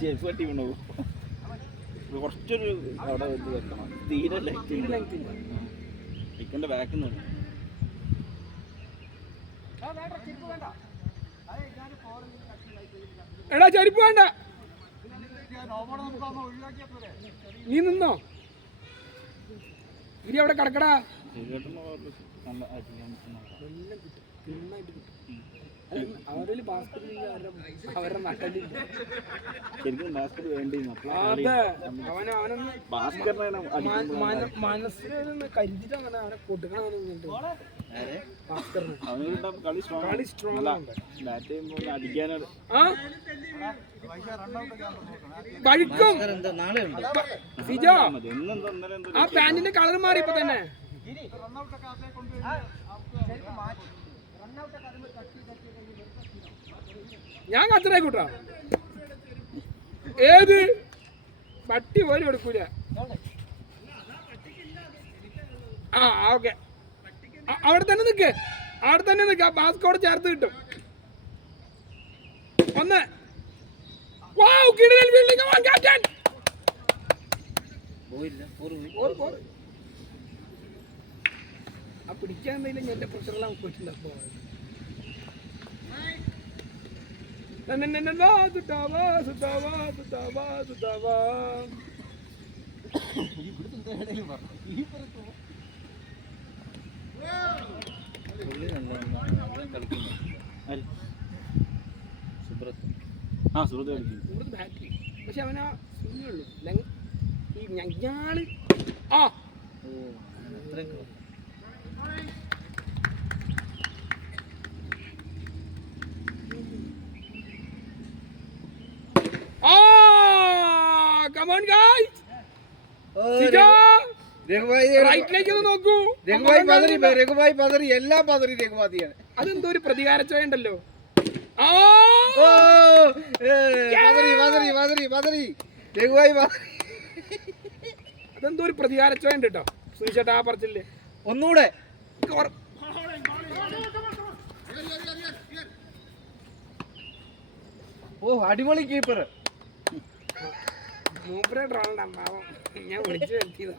ചെരുപ്പ് കട്ടി കൊണ്ടുപോകും. കുറച്ചൊരു അവിടെ ഇത് വെക്കണം. തീരെ ലെക്കിൻ്റെ ബാക്കിൽ നിന്ന് എടാ ചെരുപ്പ് വേണ്ട, നീ നിന്നോ, ഇനി അവിടെ കിടക്കടാ. അവരുടെ അവരുടെ നട്ടല് ശരിക്കും ബാസ്കറ്റ് വേണ്ടി മനസ്സിലൊന്ന് കരുതിട്ട് അങ്ങനെ അവനെ കൊടുക്കണമെന്നുണ്ട്. കളി സ്ട്രോങ് കഴിക്കും. സിജോ ആ പാന്റിന്റെ കളർ മാറി ഇപ്പൊ തന്നെ. ഞാൻ കച്ചറായിക്കോട്ടാ, ഏത് പട്ടി പോലും കൊടുക്കൂല. ആ ഓക്കെ, അവിടെ തന്നെ നിക്ക്, അവിടെ തന്നെ നിക്ക്. ആ ബാസ്കോട് ചേർത്ത് കിട്ടും. ഒന്ന് ആ പിടിക്കാൻ എന്തെങ്കിലും എന്റെ പ്രഷറെല്ലാം പോയിട്ടുണ്ടോ? പക്ഷെ അവനാ ഉള്ളൂ ഈ ഞങ്ങള്. ആ come on guys, സിജോ റൈറ്റിലേക്ക് നോക്കൂ. രഘുഭായി പതറി, എല്ലാം പതറി രഘുവാദിയാണ്. അതെന്തോ ഒരു പ്രതികാരച്ചോയ ഉണ്ടല്ലോ. അതെന്തോ ഒരു പ്രതികാരച്ചോയ ഉണ്ട് കേട്ടോ സുനിച്ചേട്ടാ. ആ പറച്ചില്ലേ ഒന്നുകൂടെ. ഓ അടിപൊളി കീപ്പർ. മൂപ്പരെ ട്രോളണ്ട പാവം, ഞാൻ വിളിച്ചു വരുത്തിയതാ.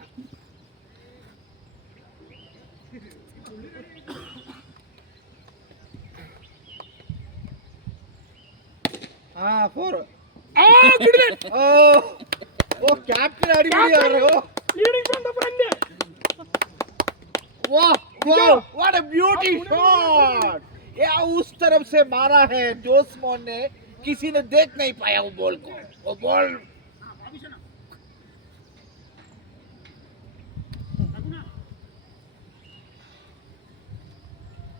कैप्टन अडिपड़ियार हो, लीडिंग फ्रॉम द फ्रंट. वाह वाह, व्हाट अ ब्यूटी शॉट. ये उस तरफ से मारा है जोसमोन ने, किसी ने देख नहीं पाया वो बॉल को. वो बॉल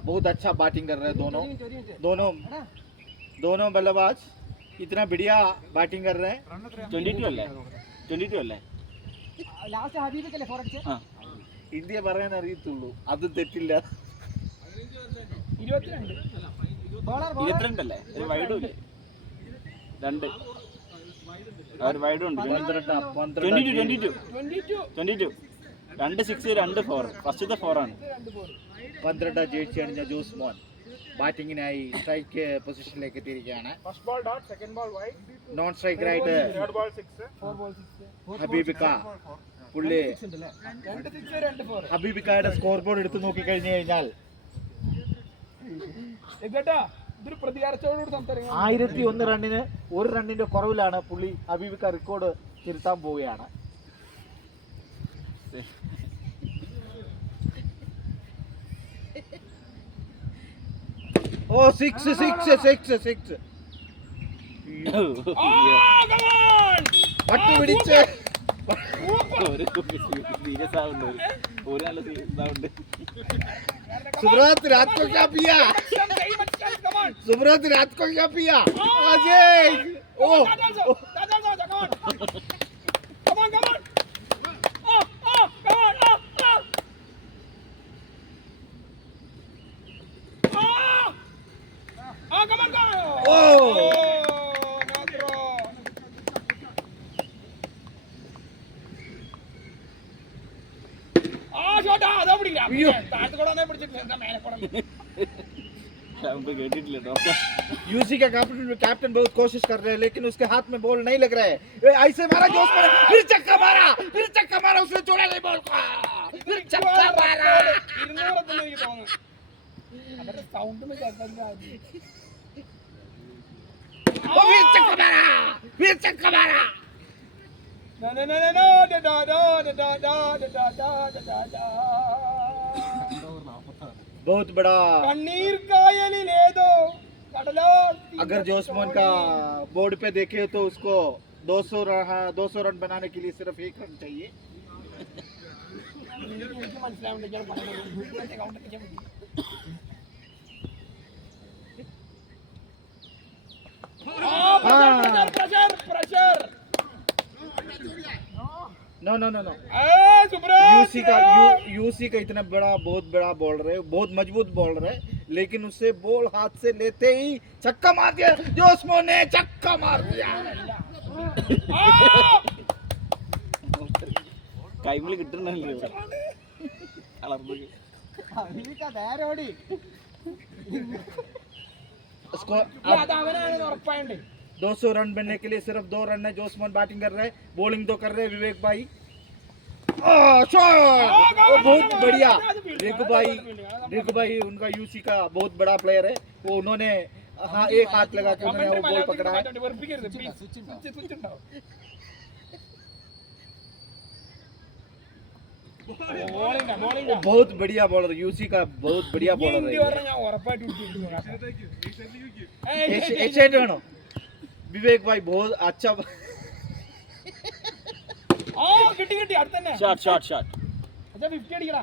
बहुत अच्छा बैटिंग कर रहे हैं दोनों बल्लेबाज. इतना बढ़िया बैटिंग कर रहे हैं. 22 അല്ലേ ലാസ്റ്റ് ഹബീബിക്കല്ലേ ഫോർ അടിച്ചേ. ഇന്ത്യ പറയാൻ അറിയത്തുള്ളൂ, അത് തെറ്റില്ല. 22 അല്ലേ? ഒരു വൈഡും ഇല്ലേ? രണ്ട് വൈഡും ഉണ്ട്. 22 രണ്ട് 6 രണ്ട് 4. ഫസ്റ്റത്തെ 4 ആണ്. 12 ജേഴ്സി അണിഞ്ഞ ജോസ് മോൻ ബാറ്റിങ്ങിനായി സ്ട്രൈക്ക് പൊസിഷനിലേക്ക് എത്തിയിരിക്കുകയാണ്. നോൺ സ്ട്രൈക്കറായിട്ട് ഹബീബിക്ക. പുള്ളി ഹബീബിക്കയുടെ സ്കോർ ബോർഡ് എടുത്ത് നോക്കി കഴിഞ്ഞു കഴിഞ്ഞാൽ 1001 റണ്ണിന് 1 റണ്ണിന്റെ കുറവിലാണ് പുള്ളി ഹബീബിക്ക റെക്കോർഡ് തിരുത്താൻ പോവുകയാണ്. ഓ 6 പട്ടി പിടിച്ച് सुब्रत रात को क्या पिया? सुब्रत रात को क्या पिया? अजय ओ നമുക്ക് കേട്ടിട്ടില്ല കേട്ടോ. यूसी का कैप्टन बहुत कोशिश कर रहे हैं लेकिन उसके हाथ में बॉल नहीं लग रहा है. ऐसे मारा जोश में, फिर छक्का मारा उसने छोड़ा नहीं बॉल को, फिर छक्का मारा. 200 എത്തുമെന്ന് എനിക്ക് തോന്നുന്നു. അവരുടെ സൗണ്ട് ഒന്ന് കേട്ടാൽ फिर छक्का मारा. बहुत बड़ा. കണ്ണീർ കായലിലേതോ കടലാ. अगर जोसमोन का बोर्ड पे देखे तो उसको 200 रन बनाने के लिए सिर्फ 1 रन चाहिए. എനിക്ക് മനസ്സിലാവുന്നില്ല ഞാൻ പറയുന്നത്. കൗണ്ടർ ചെയ്യാൻ പറ്റും. pressure. नो यूसी का इतना बहुत बड़ा बॉलर है, बहुत मजबूत बॉलर है, लेकिन उससे बॉल हाथ से लेते ही छक्का मार दिया. जोसमोन ने छक्का मार दिया. കൈമില് കിട്ടുന്നല്ലോ കളർന്ന്. അവനാണ് ഉറപ്പായുണ്ട്. 200 रन बनने के लिए सिर्फ 2 रन है. जोसमोन बैटिंग कर रहे हैं, बॉलिंग तो कर रहे हैं विवेक भाई. शॉट बहुत बढ़िया. रिकू भाई उनका यूसी का बहुत बड़ा प्लेयर है. वो उन्होंने हाँ एक हाथ लगा के उन्होंने वो बॉल पकड़ा है. बहुत बढ़िया बॉलर, यूसी का बहुत बढ़िया बॉलर है. एशियन आണോ विवेक भाई बहुत अच्छा. കിട്ടി അടുത്ത് തന്നെ. ഷോട്ട് 50 അടിക്കടാ.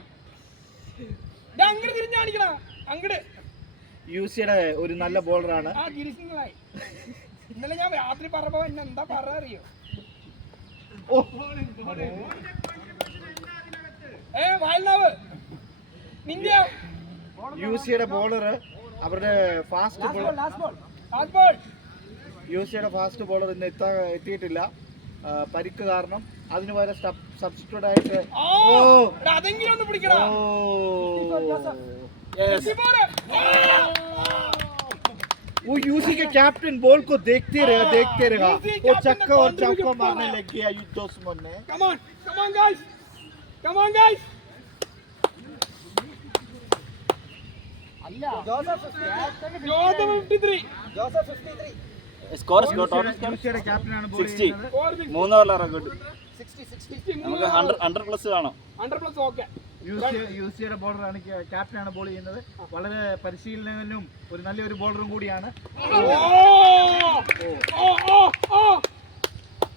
അങ്ങോട്ട് തിരിഞ്ഞടിക്കടാ. അങ്ങോട്ട് യൂസിയുടെ ഒരു നല്ല ബോളറാണ്. ആ ഗിരീഷിനായി ഇന്നലെ ഞാൻ രാത്രി പറഞ്ഞപ്പോ എന്നെ എന്താ പറയാ അറിയോ? വാൽനാവ് നിന്റെ യൂസിയുടെ ബോളർ അവരുടെ ഫാസ്റ്റ് ബോൾ. യൂസിയുടെ ഫാസ്റ്റ് ബോളർ ഇന്ന് എത്തിയിട്ടില്ല പരിക്ക് കാരണം. അതിന് പകരം സബ്സ്റ്റിറ്റ്യൂട്ട് ആയിട്ട് അതെങ്കിലും ഒന്ന് പിടിക്കടാ. वो यूसी के कैप्टन बॉल को देखते रहा. वो छक्का और चौका मारने लग गया जोसमोन ने. Come on guys. Joseph 53. Score total യൂസിയുടെ ക്യാപ്റ്റനാണ് ബോൾ 60. ചെയ്യുന്നത്. 3 ഓവർ റെക്കോർഡ് 60 നമുക്ക് 100+ വേണം. 100+ ഓക്കേ. യൂസിയുടെ ബോളറാണ് ക്യാപ്റ്റനാണ് ബോൾ ചെയ്യുന്നത്. വളരെ പരിശീലനവും ഒരു നല്ലൊരു ബോളറും കൂടിയാണ്.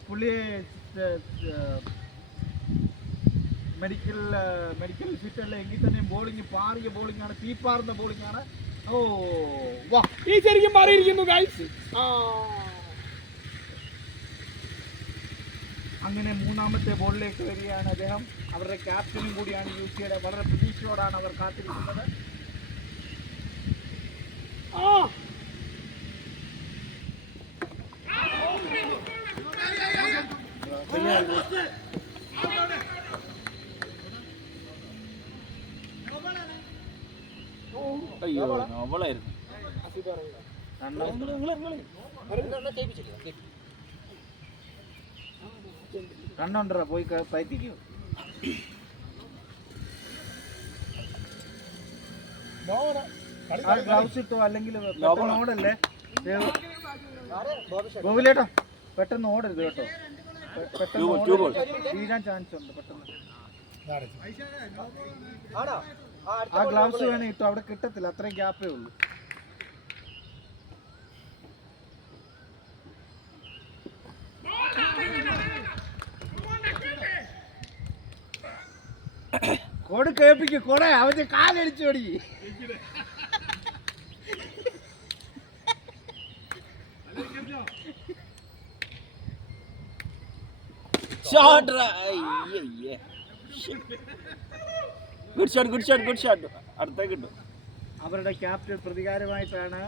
പുള്ളിയെ മെഡിക്കൽ ഫിറ്റ് അല്ല എങ്കിൽ തന്നെ ബോളിംഗ് പാറിയ ബോളിംഗ് ആണ്, തീപ്പാറുന്ന ബോളിംഗ് ആണ്. ഈ ശരിക്കും മാറിയിരിക്കുന്നു ഗൈസ്. അങ്ങനെ മൂന്നാമത്തെ ബോളിലേക്ക് വരികയാണ് അദ്ദേഹം. അവരുടെ ക്യാപ്റ്റനും കൂടിയാണ് യൂസിയുടെ. വളരെ പ്രതീക്ഷയോടാണ് അവർ കാത്തിരിക്കുന്നത്. അയ്യോ നോബളായിരുന്നു. കണ്ണുണ്ടോ പോയി പയറ്റിക്കോ. ഗ്ലൗസ് ഇട്ടോ അല്ലെങ്കിൽ ഓടല്ലേ ഗോകുലേട്ടോ. പെട്ടെന്ന് ഓടരുത് കേട്ടോ, പെട്ടെന്ന് വീഴാൻ ചാൻസ് ഉണ്ട്. പെട്ടെന്ന് ആ ഗ്ലൗസ് വേണം ഇട്ടോ, അവിടെ കിട്ടത്തില്ല, അത്രയും ഗ്യാപ്പേ ഉള്ളൂ. കോട് കേൾപ്പിക്കും കൊട അവന്റെ കാലടിച്ചു ഓടി. ഗുഡ് ഷോട്ട് അടുത്തേക്ക് കിട്ടും. അവരുടെ ക്യാപ്റ്റൻ പ്രതികാരമായിട്ടാണ്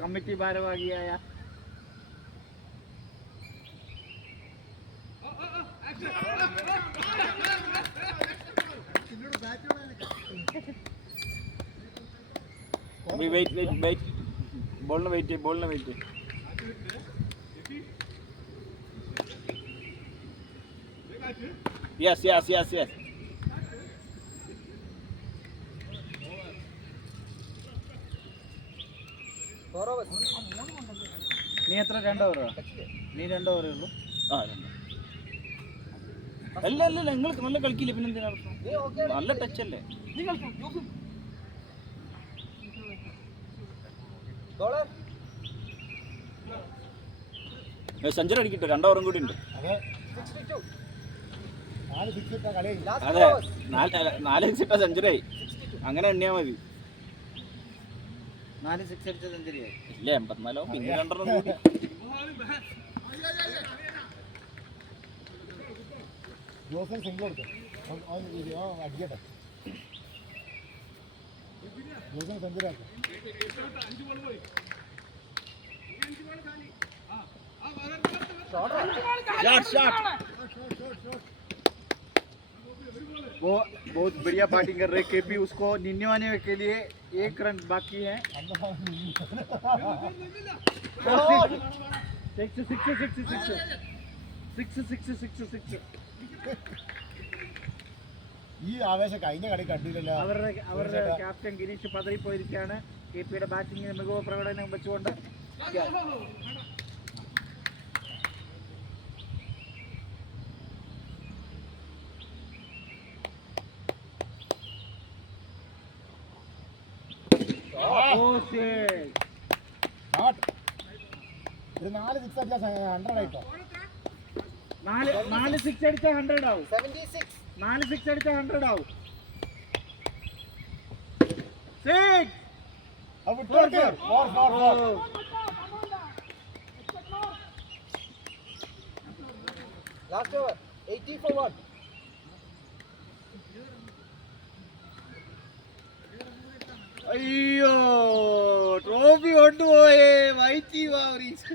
കമ്മിറ്റി ഭാരവാഹിയായ अभी वेट वेट वेट बोलना wait yes yes yes yes നീ എത്ര 2 ഓവർ നീ 2 ഓവറേ ഉള്ളൂ ആ അല്ല അല്ല നിങ്ങൾ നല്ല കളിക്കില്ല പിന്നെ എന്തിനാ പ്രശ്നം നല്ല ടച്ച് അല്ലേ സെഞ്ചുറി അടിക്കട്ടെ 2 ഓവറും കൂടി ഉണ്ട് അതെ 4 സിക്സ് ഇട്ടാ സെഞ്ചുറി ആയി അങ്ങനെ എണ്ണിയാ മതി 4 സിക്സ് അടിച്ച സെഞ്ചുറി ആയി ഇല്ല 84 പിന്നെ 2 കൂടി ജോസൻ സിംഗിൾ കൊടുത്തു അടിക്കട്ടെ ജോസൻ സെഞ്ചുറി ആക്കും वो बहुत बढ़िया बैटिंग कर रहे केपी उसको 99 के लिए 1 रन बाकी है ഈ ആവേശം കഴിഞ്ഞ കളി കണ്ടില്ലല്ലോ അവരുടെ ക്യാപ്റ്റൻ ഗിരീഷ് പതറിപ്പോയിരിക്കുകയാണ് കെപിയുടെ ബാറ്റിംഗിന് മികവ് പ്രകടനം വെച്ചുകൊണ്ട് ഒരു 4 സിക്സ് അടിച്ചാൽ 100 ആയിട്ടോ 4 സിക്സ് അടിച്ചാൽ 100 ആവും 4 സിക്സ് അടിച്ചാൽ 100 ആവും Last over, 80 for 1. അയ്യോ ട്രോഫി കൊണ്ടുപോയേ വൈറ്റി വാവറീസ്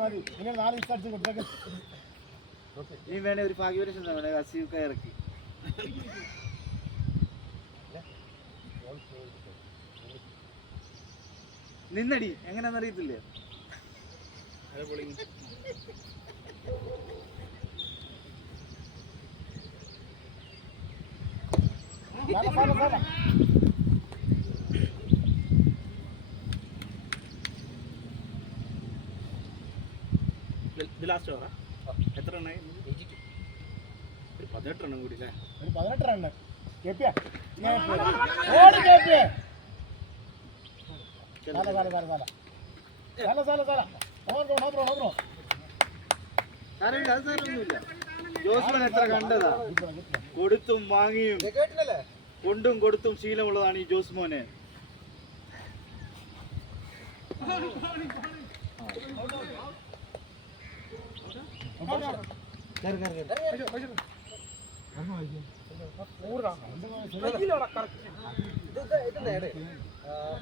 മതി നിങ്ങൾ 4 സിക്സ് അടിച്ച് കൊടുത്തേക്ക് ഇനി വേണേ ഒരു ഭാഗ്യപരീക്ഷ വേണേ അസീഫ് ഇറക്കി നിന്നടി എങ്ങനെയാന്ന് അറിയത്തില്ലേ ഇത് ലാസ്റ്റ് ഓവറാ എത്ര എണ്ണ 18 എണ്ണം കൂടി അല്ലേ ഒരു 18 റണ്ണ് കേപ്പിയാ ഓടി കേപ്പിയേ ജോസ്മൻ എത്ര കണ്ടതാ കൊടുത്തും വാങ്ങിയും കൊണ്ടും കൊടുത്തും ശീലമുള്ളതാണ് ഈ ജോസ്മോനെ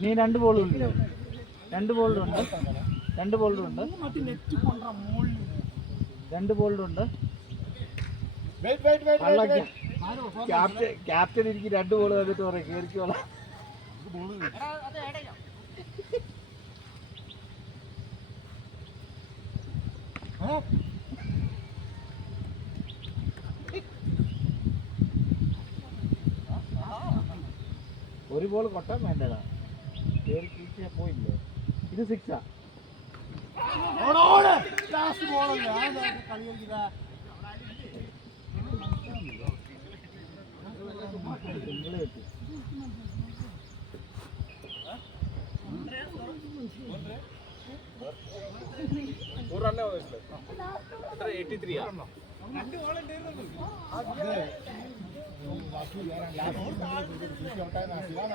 നീ 2 ബോളുണ്ട് 2 ബോളുണ്ട് 2 ബോളുണ്ട് 2 ബോളുണ്ട് ക്യാപ്റ്റൻ എനിക്ക് 2 ബോൾ തന്നിട്ട് പറയും കേറിക്കോളാം ഒരു ബോൾ കൊട്ടാൻ വേണ്ടതാ കേറി കീഴ്ച പോയില്ലേ ഇത് 6ആ ലാസ്റ്റ് ബോളല്ലേ കളി കളിക്കുക ഒരു റണ്ണേ 83 ആ ബാക്കി ലാസ്റ്റ്